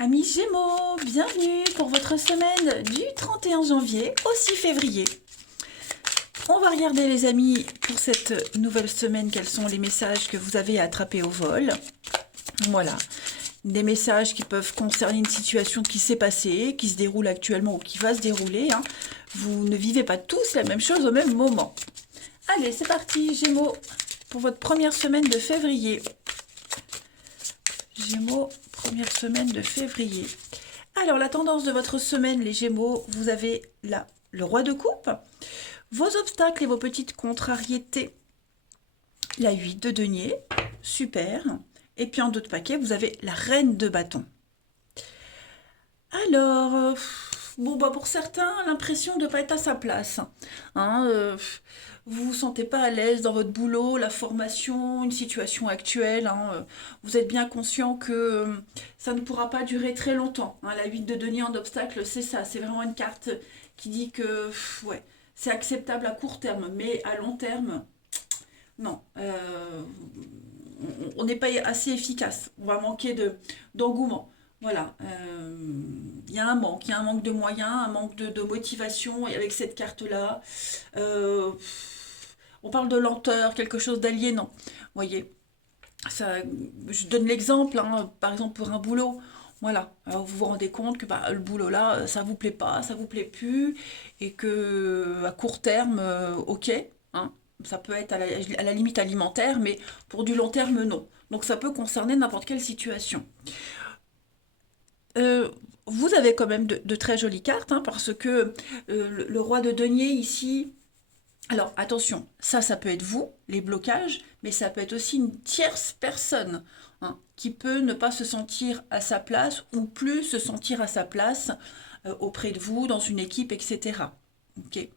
Amis Gémeaux, bienvenue pour votre semaine du 31 janvier au 6 février. On va regarder les amis pour cette nouvelle semaine quels sont les messages que vous avez attrapés au vol. Voilà, des messages qui peuvent concerner une situation qui s'est passée, qui se déroule actuellement ou qui va se dérouler. Vous ne vivez pas tous la même chose au même moment. Allez, c'est parti Gémeaux pour votre première semaine de février. Gémeaux, première semaine de février. Alors, la tendance de votre semaine, les Gémeaux, vous avez là le roi de coupe, vos obstacles et vos petites contrariétés, la 8 de denier, super. Et puis en deux de paquet, vous avez la reine de bâton. Alors, bon, bah pour certains, l'impression de ne pas être à sa place. Hein, vous vous sentez pas à l'aise dans votre boulot, la formation, une situation actuelle. Vous êtes bien conscient que ça ne pourra pas durer très longtemps. La 8 de denier en obstacle, c'est ça. C'est vraiment une carte qui dit que ouais, c'est acceptable à court terme, mais à long terme, non. On n'est pas assez efficace. On va manquer d'engouement. Voilà, il y a un manque de moyens, un manque de motivation. Et avec cette carte-là, euh, on parle de lenteur, quelque chose d'aliénant. Vous voyez, ça, je donne l'exemple, par exemple pour un boulot. Voilà, alors vous vous rendez compte que bah, le boulot là, ça vous plaît pas, ça vous plaît plus, et que à court terme, ok, hein, ça peut être à la limite alimentaire, mais pour du long terme, non. Donc ça peut concerner n'importe quelle situation. Euh, Vous avez quand même de très jolies cartes, parce que le roi de denier ici, alors attention, ça peut être vous, les blocages, mais ça peut être aussi une tierce personne qui peut ne pas se sentir à sa place ou plus se sentir à sa place auprès de vous, dans une équipe, etc. Ok.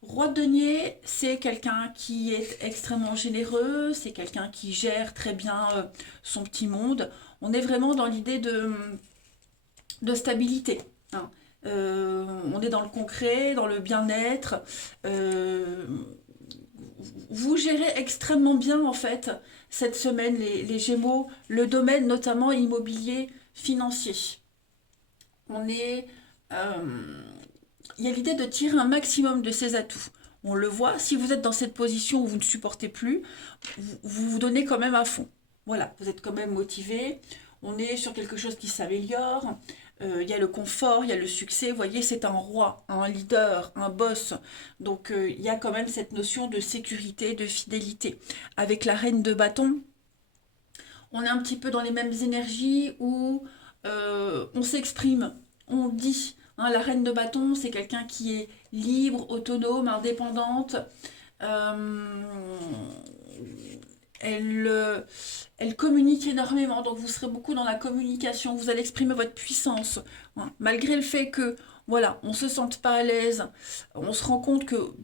Roi de denier, c'est quelqu'un qui est extrêmement généreux, c'est quelqu'un qui gère très bien son petit monde. On est vraiment dans l'idée de stabilité. On est dans le concret, dans le bien-être. Euh, vous gérez extrêmement bien en fait cette semaine les Gémeaux, le domaine notamment immobilier financier. On est, euh, il y a l'idée de tirer un maximum de ses atouts. On le voit, si vous êtes dans cette position où vous ne supportez plus, vous vous donnez quand même à fond. Voilà, vous êtes quand même motivé. On est sur quelque chose qui s'améliore. Il y a le confort, il y a le succès. Vous voyez, c'est un roi, un leader, un boss. Donc il y a quand même cette notion de sécurité, de fidélité. Avec la reine de bâton, on est un petit peu dans les mêmes énergies où on s'exprime, on dit. La reine de bâton, c'est quelqu'un qui est libre, autonome, indépendante. Euh, elle, elle communique énormément, donc vous serez beaucoup dans la communication, vous allez exprimer votre puissance. Malgré le fait que, voilà, on ne se sente pas à l'aise, on se rend compte que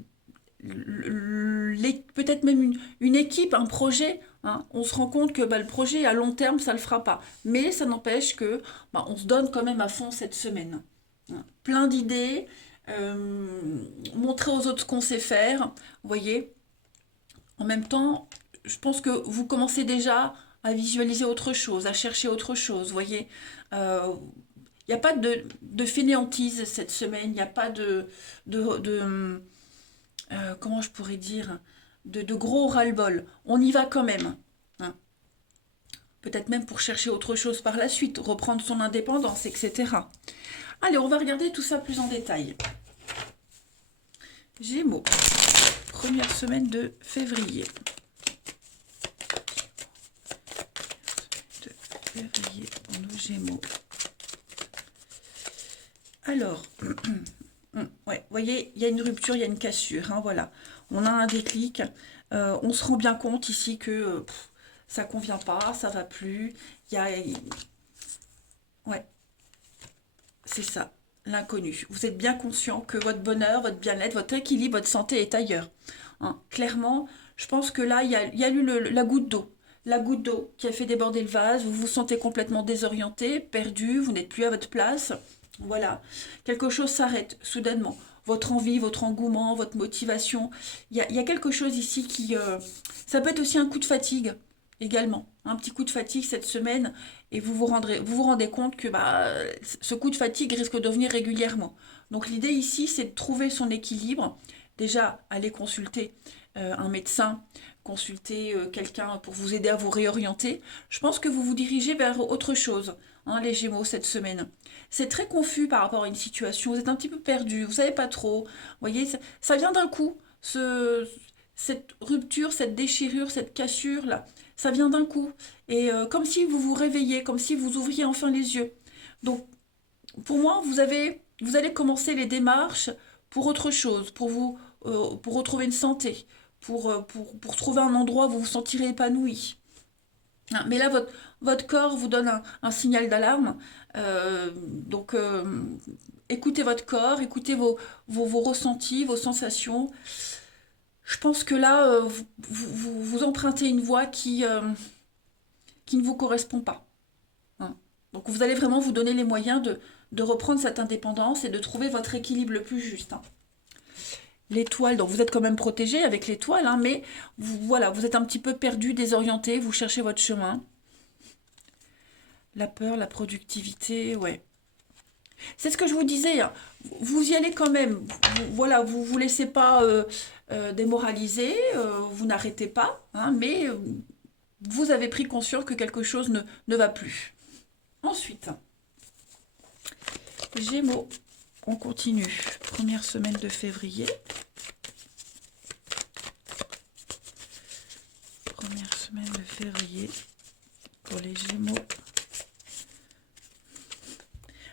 peut-être même une équipe, un projet, on se rend compte que bah, le projet à long terme, ça ne le fera pas. Mais ça n'empêche que bah, on se donne quand même à fond cette semaine. Plein d'idées, montrer aux autres ce qu'on sait faire, vous voyez. En même temps, je pense que vous commencez déjà à visualiser autre chose, à chercher autre chose, vous voyez. Il n'y a pas de fainéantise cette semaine, il n'y a pas comment je pourrais dire, de gros ras-le-bol. On y va quand même. Hein. Peut-être même pour chercher autre chose par la suite, reprendre son indépendance, etc. Allez, on va regarder tout ça plus en détail. Gémeaux, première semaine de février. De février pour nos Gémeaux. Alors, ouais, vous voyez, il y a une rupture, il y a une cassure, voilà. On a un déclic, on se rend bien compte ici que ça convient pas, ça va plus. Il y a, ouais, c'est ça, l'inconnu. Vous êtes bien conscient que votre bonheur, votre bien-être, votre équilibre, votre santé est ailleurs. Clairement, je pense que là, il y a eu la goutte d'eau. La goutte d'eau qui a fait déborder le vase, vous vous sentez complètement désorienté, perdu, vous n'êtes plus à votre place. Voilà, quelque chose s'arrête soudainement. Votre envie, votre engouement, votre motivation. Il y a quelque chose ici qui... ça peut être aussi un coup de fatigue également. Un petit coup de fatigue cette semaine et vous vous rendez compte que bah, ce coup de fatigue risque de venir régulièrement. Donc l'idée ici, c'est de trouver son équilibre. Déjà, aller consulter un médecin, consulter quelqu'un pour vous aider à vous réorienter. Je pense que vous vous dirigez vers autre chose, hein, les Gémeaux, cette semaine. C'est très confus par rapport à une situation, vous êtes un petit peu perdu, vous savez pas trop. Vous voyez, ça vient d'un coup. Cette rupture, cette déchirure, cette cassure là, ça vient d'un coup. Et comme si vous vous réveillez, comme si vous ouvriez enfin les yeux. Donc, pour moi, vous allez commencer les démarches pour autre chose, pour retrouver une santé, pour trouver un endroit où vous vous sentirez épanoui. Hein, mais là, votre corps vous donne un signal d'alarme. Donc, écoutez votre corps, écoutez vos ressentis, vos sensations. Je pense que là, vous empruntez une voie qui ne vous correspond pas. Hein. Donc vous allez vraiment vous donner les moyens de reprendre cette indépendance et de trouver votre équilibre le plus juste. Hein. L'étoile, donc vous êtes quand même protégé avec l'étoile, hein, mais voilà, vous êtes un petit peu perdu, désorienté, vous cherchez votre chemin. La peur, la productivité, ouais. C'est ce que je vous disais, hein. Vous y allez quand même. Voilà, vous laissez pas démoraliser, vous n'arrêtez pas, hein, mais vous avez pris conscience que quelque chose ne va plus. Ensuite, Gémeaux, on continue. Première semaine de février. Première semaine de février pour les Gémeaux.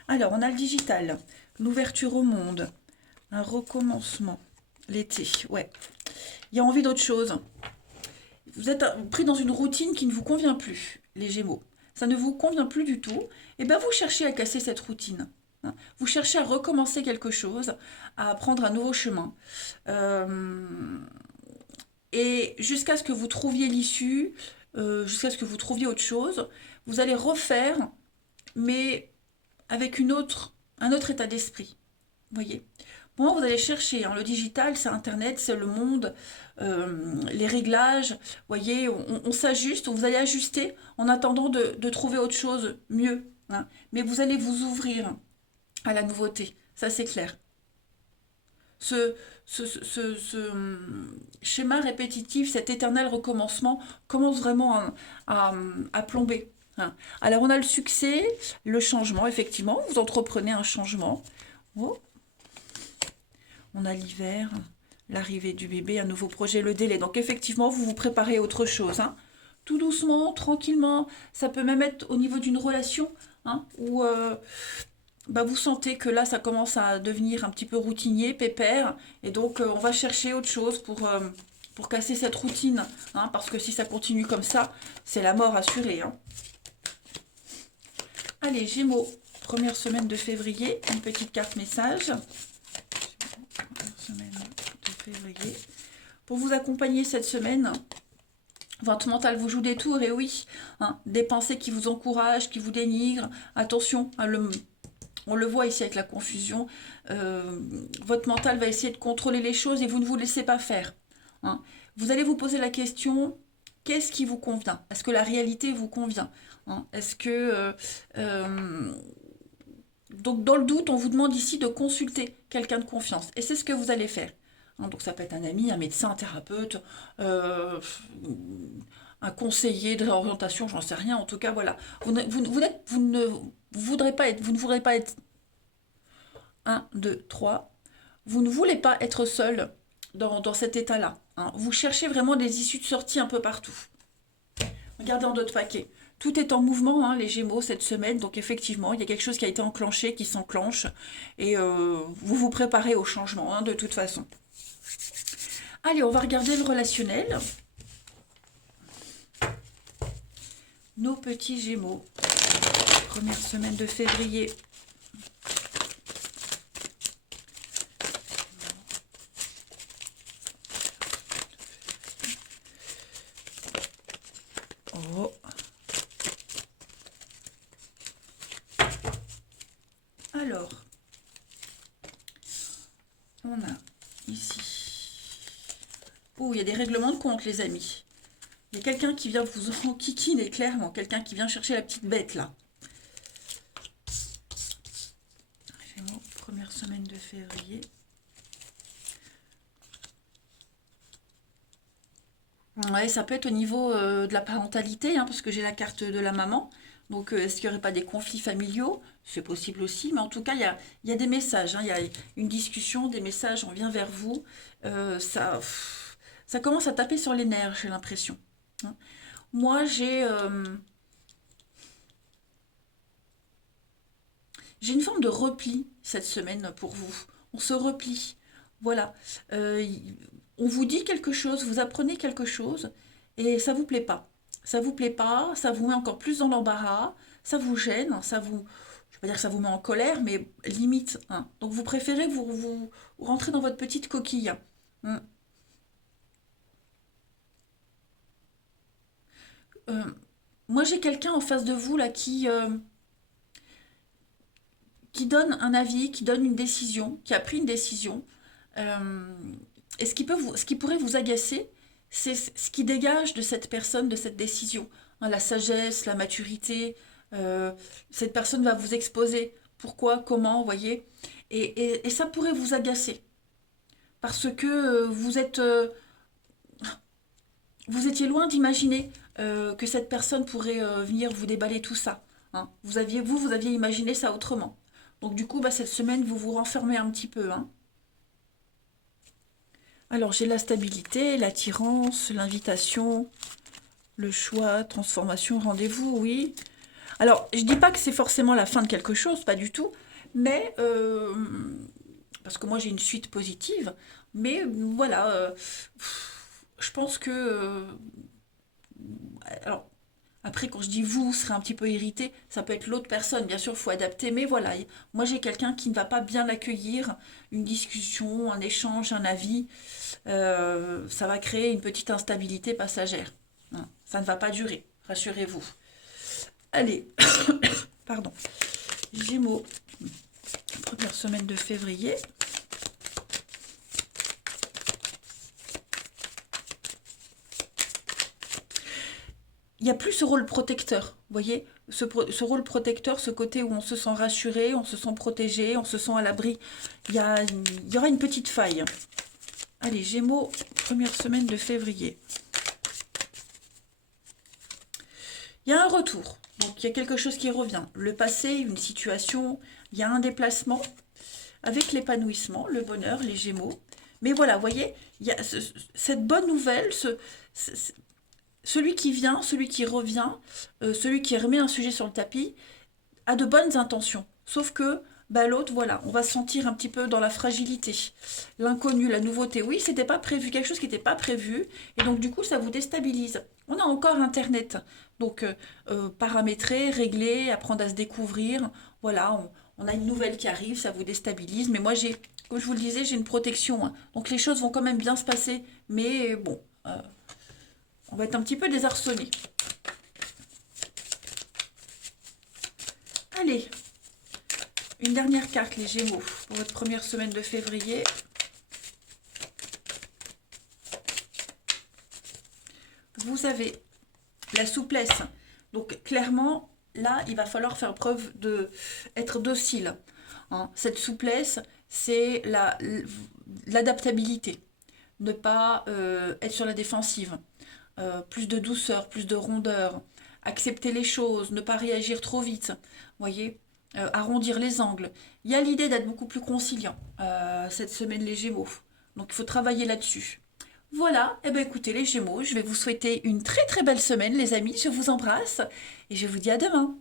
Alors, on a le digital, l'ouverture au monde, un recommencement, l'été, ouais. Il y a envie d'autre chose. Vous êtes pris dans une routine qui ne vous convient plus, les Gémeaux. Ça ne vous convient plus du tout. Et bien, vous cherchez à casser cette routine. Hein. Vous cherchez à recommencer quelque chose, à prendre un nouveau chemin. Et jusqu'à ce que vous trouviez l'issue, jusqu'à ce que vous trouviez autre chose, vous allez refaire, mais avec un autre état d'esprit. Vous voyez. Moi, vous allez chercher, hein, le digital, c'est Internet, c'est le monde, les réglages, vous voyez, on s'ajuste, vous allez ajuster en attendant de trouver autre chose, mieux. Hein. Mais vous allez vous ouvrir à la nouveauté, ça c'est clair. Ce, schéma répétitif, cet éternel recommencement, commence vraiment à plomber. Hein. Alors on a le succès, le changement, effectivement, vous entreprenez un changement. Oh. On a l'hiver, l'arrivée du bébé, un nouveau projet, le délai. Donc effectivement, vous vous préparez à autre chose. Hein. Tout doucement, tranquillement. Ça peut même être au niveau d'une relation, hein, où bah, vous sentez que là, ça commence à devenir un petit peu routinier, pépère. Et donc, on va chercher autre chose pour casser cette routine. Hein, parce que si ça continue comme ça, c'est la mort assurée. Hein. Allez, Gémeaux, première semaine de février, une petite carte message. Semaine de février. Pour vous accompagner cette semaine, votre mental vous joue des tours, et oui, hein, des pensées qui vous encouragent, qui vous dénigrent. Attention, hein, on le voit ici avec la confusion. Votre mental va essayer de contrôler les choses et vous ne vous laissez pas faire. Hein. Vous allez vous poser la question, qu'est-ce qui vous convient? Est-ce que la réalité vous convient? Hein. Est-ce que... donc dans le doute, on vous demande ici de consulter quelqu'un de confiance. Et c'est ce que vous allez faire. Hein, donc ça peut être un ami, un médecin, un thérapeute, un conseiller de réorientation, j'en sais rien. En tout cas, voilà. Vous ne voudrez pas être 1, 2, 3. Vous ne voulez pas être seul dans cet état-là. Hein. Vous cherchez vraiment des issues de sortie un peu partout. Regardez en d'autres paquets. Tout est en mouvement, hein, les Gémeaux, cette semaine. Donc effectivement, il y a quelque chose qui a été enclenché, qui s'enclenche. Et vous vous préparez au changement, hein, de toute façon. Allez, on va regarder le relationnel. Nos petits Gémeaux. Première semaine de février. Oh. Alors, on a ici... Oh, il y a des règlements de compte, les amis. Il y a quelqu'un qui vient vous enquiquiner, clairement. Quelqu'un qui vient chercher la petite bête, là. Gémeaux, première semaine de février. Ouais, ça peut être au niveau de la parentalité, hein, parce que j'ai la carte de la maman. Donc, est-ce qu'il n'y aurait pas des conflits familiaux? C'est possible aussi, mais en tout cas, il y a des messages, hein, il y a une discussion, des messages, on vient vers vous. Ça commence à taper sur les nerfs, j'ai l'impression, hein. Moi, j'ai une forme de repli cette semaine pour vous. On se replie. Voilà. Euh, on vous dit quelque chose, vous apprenez quelque chose, et ça vous plaît pas. Ça vous plaît pas, ça vous met encore plus dans l'embarras, ça vous gêne, je vais pas dire que ça vous met en colère, mais limite, hein. Donc vous préférez vous rentrer dans votre petite coquille. Hum. Euh, moi j'ai quelqu'un en face de vous là qui donne un avis, qui donne une décision, qui a pris une décision. Euh, et ce qui pourrait vous agacer, c'est ce qui dégage de cette personne, de cette décision, hein, la sagesse, la maturité. euh, cette personne va vous exposer pourquoi, comment, vous voyez. Et ça pourrait vous agacer parce que vous étiez loin d'imaginer que cette personne pourrait venir vous déballer tout ça, hein. Vous aviez imaginé ça autrement. Donc du coup, bah, cette semaine, vous vous renfermez un petit peu, hein. Alors j'ai la stabilité, l'attirance, l'invitation, le choix, transformation, rendez-vous, oui. Alors je dis pas que c'est forcément la fin de quelque chose, pas du tout, mais parce que moi j'ai une suite positive, mais voilà, je pense que alors après, quand je dis vous, serez un petit peu irrité, ça peut être l'autre personne, bien sûr, il faut adapter, mais voilà, moi j'ai quelqu'un qui ne va pas bien accueillir une discussion, un échange, un avis. Ça va créer une petite instabilité passagère, hein. Ça ne va pas durer, rassurez-vous. Allez, pardon. Gémeaux, première semaine de février. Il n'y a plus ce rôle protecteur, vous voyez, ce rôle protecteur, ce côté où on se sent rassuré, on se sent protégé, on se sent à l'abri. Il y aura une petite faille. Allez, Gémeaux, première semaine de février. Il y a un retour, donc il y a quelque chose qui revient. Le passé, une situation, il y a un déplacement avec l'épanouissement, le bonheur, les Gémeaux. Mais voilà, vous voyez, il y a cette bonne nouvelle, celui qui vient, celui qui revient, celui qui remet un sujet sur le tapis, a de bonnes intentions. Sauf que bah, l'autre, voilà, on va se sentir un petit peu dans la fragilité. L'inconnu, la nouveauté, oui, c'était pas prévu, quelque chose qui n'était pas prévu. Et donc, du coup, ça vous déstabilise. On a encore Internet. Donc, paramétrer, régler, apprendre à se découvrir. Voilà, on a une nouvelle qui arrive, ça vous déstabilise. Mais moi, comme je vous le disais, j'ai une protection, hein. Donc, les choses vont quand même bien se passer. Mais bon, on va être un petit peu désarçonné. Allez, une dernière carte, les Gémeaux, pour votre première semaine de février. Vous avez la souplesse. Donc clairement, là, il va falloir faire preuve être docile, hein. Cette souplesse, c'est l'adaptabilité. Ne pas être sur la défensive. Plus de douceur, plus de rondeur. Accepter les choses, ne pas réagir trop vite. Voyez, arrondir les angles. Il y a l'idée d'être beaucoup plus conciliant cette semaine, les Gémeaux. Donc il faut travailler là-dessus. Voilà, eh bien écoutez les Gémeaux, je vais vous souhaiter une très très belle semaine les amis, je vous embrasse et je vous dis à demain.